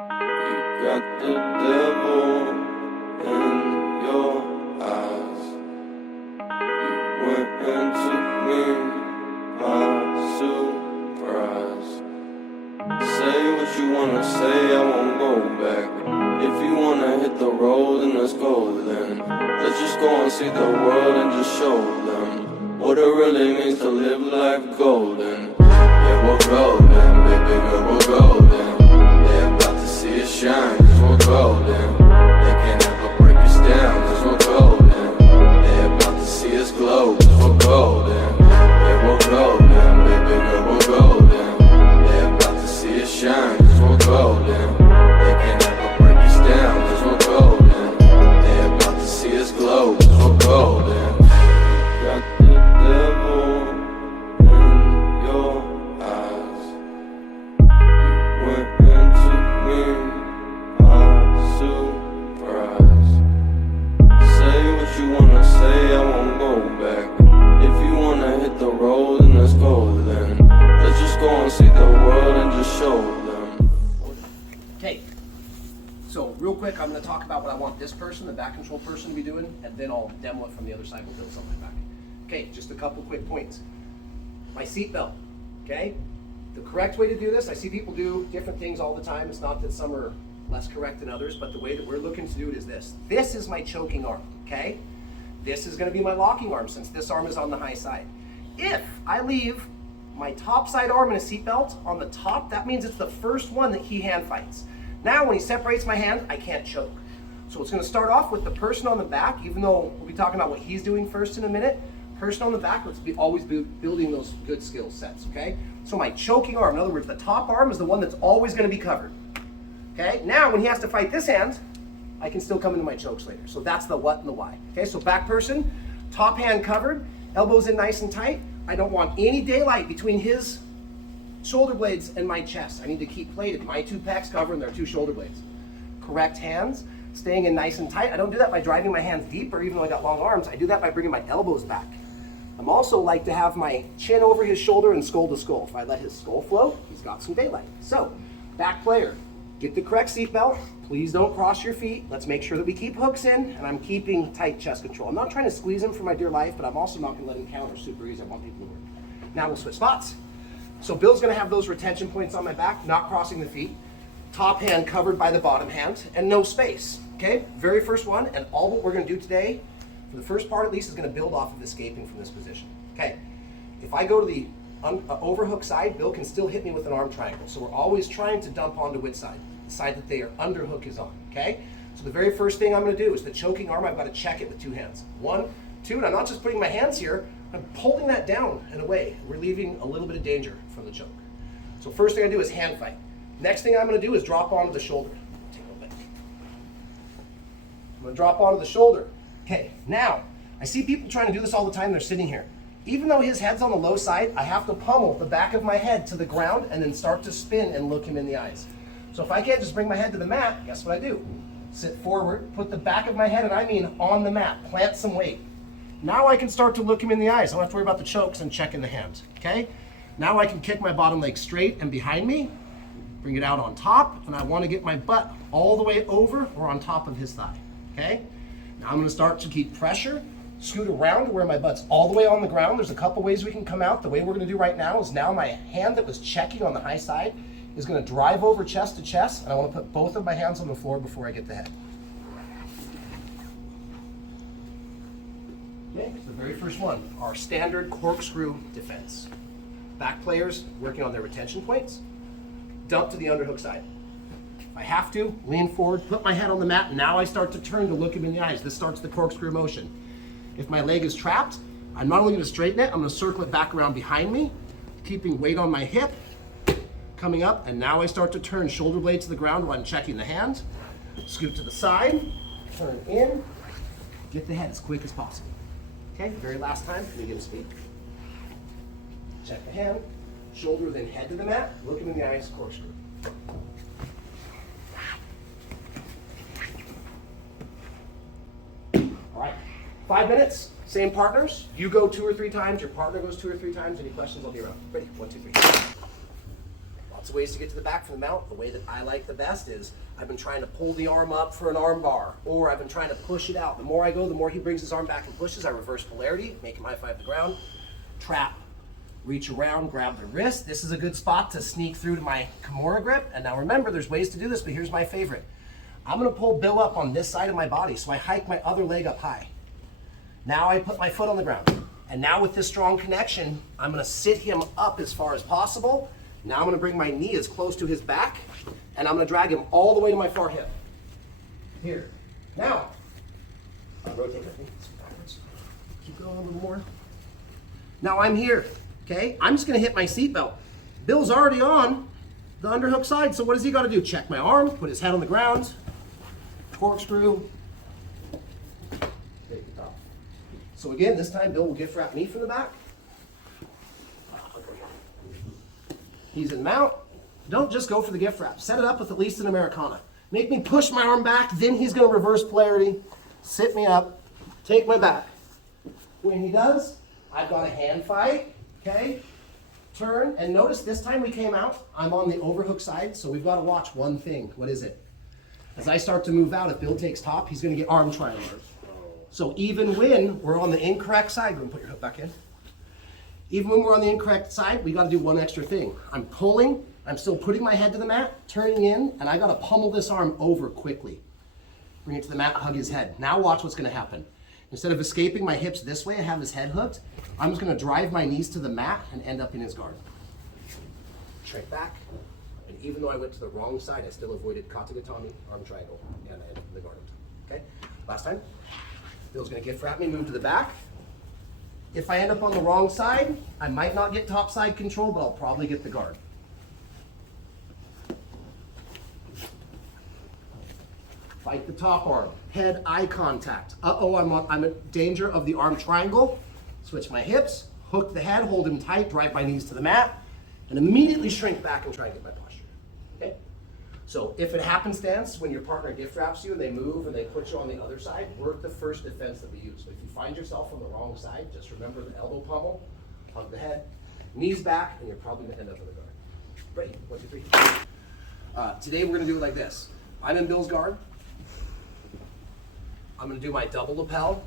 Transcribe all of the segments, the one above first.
You got the devil in your eyes. You went and took me by surprise. Say what you wanna say, I won't go back. If you wanna hit the road, then let's go then. Let's just go and see the world and just show them what it really means to live life golden. Yeah, we're golden, baby girl, we're golden. They're about to see us shine, cause we're golden. They can't ever break us down, cause we're golden. They're about to see us glow, cause we're golden. Yeah, we're golden, baby girl, we're golden. They're about to see us shine, cause we're golden. They can't ever break us down, cause we're golden. They're about to see us glow, cause we're golden. Got the devil in your eyes. You went and took me by surprise. Say what you wanna say, I won't go back. If you wanna hit the road, then let's go then. Let's just go and see the world and just show them. Okay, so real quick, I'm going to talk about what I want this person, the back control person, to be doing, and then I'll demo it from the other side. We'll build something back. Okay, just a couple quick points. My seatbelt, okay? The correct way to do this, I see people do different things all the time. It's not that some are less correct than others, but the way that we're looking to do it is this. This is my choking arm, okay? This is going to be my locking arm since this arm is on the high side. If I leave my top side arm in a seatbelt on the top, that means it's the first one that he hand fights. Now when he separates my hand, I can't choke. So it's going to start off with the person on the back, even though we'll be talking about what he's doing first in a minute. Person on the back, let's always be building those good skill sets, okay? So my choking arm, in other words, the top arm is the one that's always going to be covered. Okay, now when he has to fight this hand, I can still come into my chokes later. So that's the what and the why. Okay, so back person, top hand covered, elbows in nice and tight. I don't want any daylight between his shoulder blades and my chest. I need to keep plated. My two pecs covering their two shoulder blades. Correct hands, staying in nice and tight. I don't do that by driving my hands deeper, even though I got long arms. I do that by bringing my elbows back. I'm also like to have my chin over his shoulder and skull to skull. If I let his skull float, he's got some daylight. So, back player, get the correct seatbelt. Please don't cross your feet. Let's make sure that we keep hooks in, and I'm keeping tight chest control. I'm not trying to squeeze him for my dear life, but I'm also not going to let him counter super easy. I want people to work. Now we'll switch spots. So Bill's going to have those retention points on my back, not crossing the feet. Top hand covered by the bottom hand, and no space. Okay, very first one, and all what we're going to do today, for the first part at least, is going to build off of escaping from this position. Okay, if I go to the overhook side, Bill can still hit me with an arm triangle. So we're always trying to dump onto which side? The side that their underhook is on, okay? So the very first thing I'm going to do is the choking arm, I've got to check it with two hands. 1, 2, and I'm not just putting my hands here, I'm holding that down and away. We're leaving a little bit of danger from the choke. So first thing I do is hand fight. Next thing I'm going to do is drop onto the shoulder. Take a look. I'm going to drop onto the shoulder. Okay, now, I see people trying to do this all the time. They're sitting here. Even though his head's on the low side, I have to pummel the back of my head to the ground and then start to spin and look him in the eyes. So if I can't just bring my head to the mat, guess what I do? Sit forward, put the back of my head, and I mean on the mat, plant some weight. Now I can start to look him in the eyes. I don't have to worry about the chokes and checking the hand, okay? Now I can kick my bottom leg straight and behind me, bring it out on top, and I want to get my butt all the way over or on top of his thigh, okay? Now I'm going to start to keep pressure, scoot around to where my butt's all the way on the ground. There's a couple ways we can come out. The way we're going to do right now is now my hand that was checking on the high side is going to drive over chest to chest, and I want to put both of my hands on the floor before I get the head. Okay, so the very first one, our standard corkscrew defense. Back players working on their retention points, dump to the underhook side. If I have to, lean forward, put my head on the mat, and now I start to turn to look him in the eyes. This starts the corkscrew motion. If my leg is trapped, I'm not only going to straighten it, I'm going to circle it back around behind me, keeping weight on my hip, coming up, and now I start to turn shoulder blade to the ground while I'm checking the hand. Scoot to the side, turn in, get the head as quick as possible. Okay, very last time, medium speed. Check the hand, shoulder then head to the mat, look him in the eyes, corkscrew. All right, 5 minutes, same partners. You go 2 or 3 times, your partner goes 2 or 3 times. Any questions? I'll be around. Ready? 1, 2, 3. Lots Lots of ways to get to the back from the mount. The way that I like the best is I've been trying to pull the arm up for an arm bar, or I've been trying to push it out. The more I go, the more he brings his arm back and pushes. I reverse polarity, make him high five the ground, trap, reach around, grab the wrist. This is a good spot to sneak through to my Kimura grip. And now remember, there's ways to do this, but here's my favorite. I'm gonna pull Bill up on this side of my body, so I hike my other leg up high. Now I put my foot on the ground. And now with this strong connection, I'm gonna sit him up as far as possible. Now I'm gonna bring my knee as close to his back, and I'm gonna drag him all the way to my far hip. Here. Now, rotate my feet backwards. Keep going a little more. Now I'm here, okay? I'm just gonna hit my seatbelt. Bill's already on the underhook side, so what does he gotta do? Check my arm, put his head on the ground, corkscrew, take it off. So again, this time Bill will gift wrap me from the back. He's in mount. Don't just go for the gift wrap. Set it up with at least an Americana. Make me push my arm back, then he's gonna reverse polarity, sit me up, take my back. When he does, I've got a hand fight, okay? Turn, and notice this time we came out, I'm on the overhook side, so we've gotta watch one thing. What is it? As I start to move out, if Bill takes top, he's gonna get arm triangle. So even when we're on the incorrect side, go and put your hook back in. Even when we're on the incorrect side, we gotta do one extra thing. I'm pulling, I'm still putting my head to the mat, turning in, and I gotta pummel this arm over quickly. Bring it to the mat, hug his head. Now watch what's gonna happen. Instead of escaping my hips this way, I have his head hooked. I'm just gonna drive my knees to the mat and end up in his guard. Shrink back, and even though I went to the wrong side, I still avoided Katagatami, arm triangle, and I ended up in the guard. Okay, last time. Bill's gonna gift wrap me, move to the back. If I end up on the wrong side, I might not get top side control, but I'll probably get the guard. Fight the top arm, head, eye contact. Uh-oh, I'm in danger of the arm triangle. Switch my hips, hook the head, hold him tight, drive my knees to the mat, and immediately shrink back and try and get my posture, okay? So if it happenstance, when your partner gift wraps you and they move and they put you on the other side, work the first defense that we use. But if you find yourself on the wrong side, just remember the elbow pummel, hug the head, knees back, and you're probably gonna end up in the guard. Ready, 1, 2, 3. Today we're gonna do it like this. I'm in Bill's guard. I'm gonna do my double lapel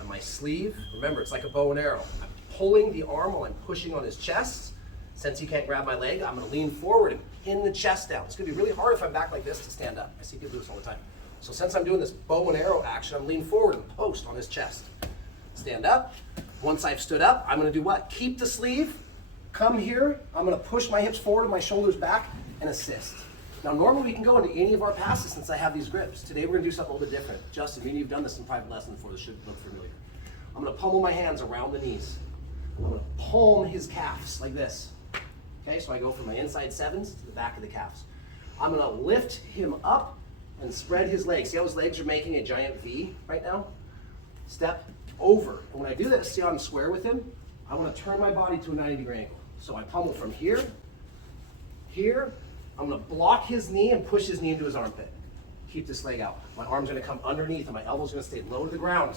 and my sleeve. Remember, it's like a bow and arrow. I'm pulling the arm while I'm pushing on his chest. Since he can't grab my leg, I'm gonna lean forward and pin the chest down. It's gonna be really hard if I'm back like this to stand up. I see people do this all the time. So since I'm doing this bow and arrow action, I'm leaning forward and post on his chest. Stand up. Once I've stood up, I'm gonna do what? Keep the sleeve, come here. I'm gonna push my hips forward and my shoulders back and assist. Now normally we can go into any of our passes since I have these grips. Today we're gonna do something a little bit different. Justin, maybe you've done this in private lesson before, this should look familiar. I'm gonna pummel my hands around the knees. I'm gonna palm his calves like this. Okay, so I go from my inside sevens to the back of the calves. I'm gonna lift him up and spread his legs. See how his legs are making a giant V right now? Step over. And when I do this, see how I'm square with him? I wanna turn my body to a 90-degree angle. So I pummel from here, here. I'm gonna block his knee and push his knee into his armpit. Keep this leg out. My arm's gonna come underneath and my elbow's gonna stay low to the ground.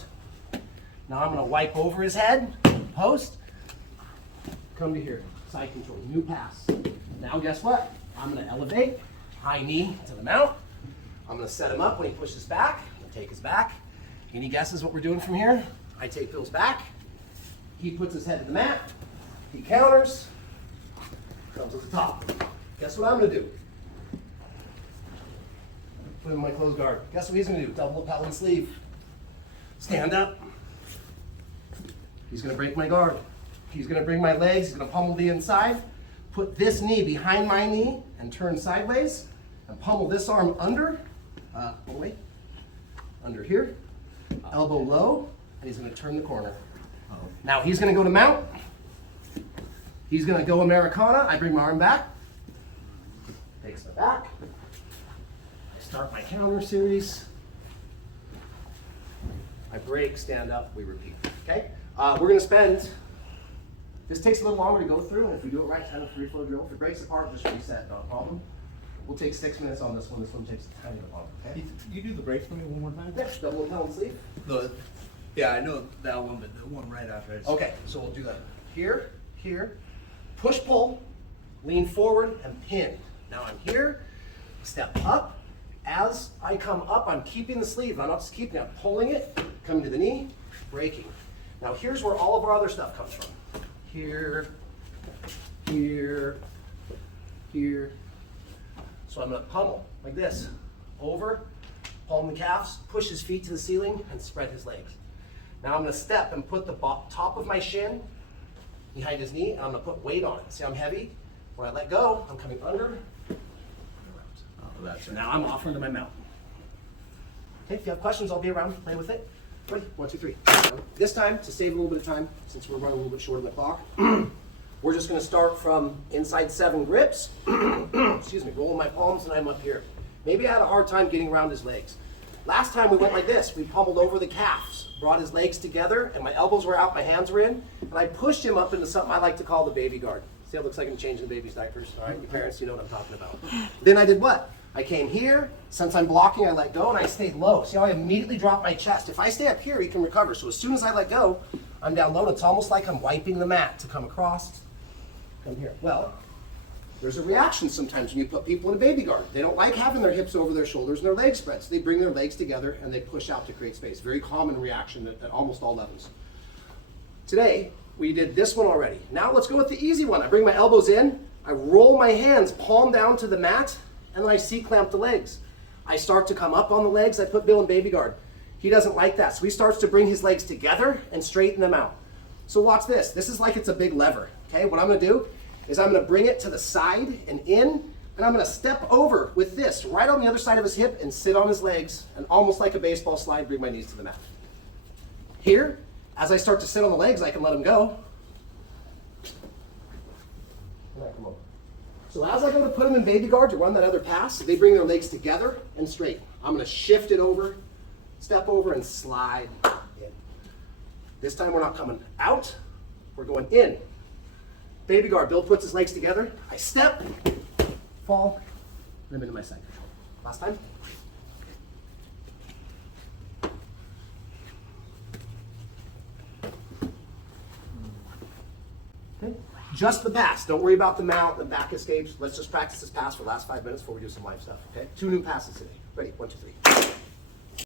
Now I'm gonna wipe over his head, post, come to here. Side control, new pass. Now guess what? I'm gonna elevate, high knee to the mount. I'm gonna set him up when he pushes back. I'm gonna take his back. Any guesses what we're doing from here? I take Bill's back. He puts his head to the mat. He counters, comes to the top. Guess what I'm gonna do? Put him in my closed guard. Guess what he's gonna do? Double lapel and sleeve. Stand up. He's gonna break my guard. He's gonna bring my legs, he's gonna pummel the inside, put this knee behind my knee and turn sideways, and pummel this arm under, all the way, under here, elbow low, and he's gonna turn the corner. Now he's gonna go to mount, he's gonna go Americana, I bring my arm back, takes my back, I start my counter series, I break, stand up, we repeat, okay? We're gonna spend, this takes a little longer to go through, and if we do it right, kind of free flow drill. If it breaks apart, just reset, not a problem. We'll take 6 minutes on this one. This one takes a tiny bit longer, okay? You do the breaks for me one more time? Yeah, double lapel and sleeve. Yeah, I know that one, but the one right after it. Okay, so we'll do that. Here, here, push, pull, lean forward, and pin. Now I'm here, step up. As I come up, I'm keeping the sleeve. I'm not just keeping it, I'm pulling it, coming to the knee, breaking. Now here's where all of our other stuff comes from. Here, here, here. So I'm gonna pummel like this. Over, palm the calves, push his feet to the ceiling, and spread his legs. Now I'm gonna step and put the top of my shin behind his knee, and I'm gonna put weight on it. See, I'm heavy. When I let go, I'm coming under. Oh, that's So now I'm off into my mount. Okay, if you have questions, I'll be around, play with it. Ready? 1, 2, 3. This time, to save a little bit of time, since we're running a little bit short on the clock, we're just gonna start from inside 7 grips. Excuse me, rolling my palms and I'm up here. Maybe I had a hard time getting around his legs. Last time we went like this. We pummeled over the calves, brought his legs together, and my elbows were out, my hands were in, and I pushed him up into something I like to call the baby guard. See how it looks like I'm changing the baby's diapers? All right, your parents, you know what I'm talking about. Then I did what? I came here, since I'm blocking, I let go, and I stayed low. See how I immediately dropped my chest? If I stay up here, he can recover. So as soon as I let go, I'm down low, and it's almost like I'm wiping the mat to come across, come here. Well, there's a reaction sometimes when you put people in a baby guard. They don't like having their hips over their shoulders and their legs spread, so they bring their legs together and they push out to create space. Very common reaction at almost all levels. Today, we did this one already. Now let's go with the easy one. I bring my elbows in, I roll my hands palm down to the mat, and then I C-clamp the legs. I start to come up on the legs. I put Bill in baby guard. He doesn't like that, so he starts to bring his legs together and straighten them out. So watch this. This is like it's a big lever, okay? What I'm gonna do is I'm gonna bring it to the side and in, and I'm gonna step over with this right on the other side of his hip and sit on his legs, and almost like a baseball slide, bring my knees to the mat. Here, as I start to sit on the legs, I can let him go. And I come over. So as I go to put them in baby guard to run that other pass, they bring their legs together and straight. I'm gonna shift it over, step over, and slide in. This time we're not coming out, we're going in. Baby guard, Bill puts his legs together, I step, fall, and I'm into my side control. Last time. Okay. Just the pass. Don't worry about the mount, the back escapes. Let's just practice this pass for the last 5 minutes before we do some live stuff. Okay? 2 new passes today. Ready? 1, 2, 3.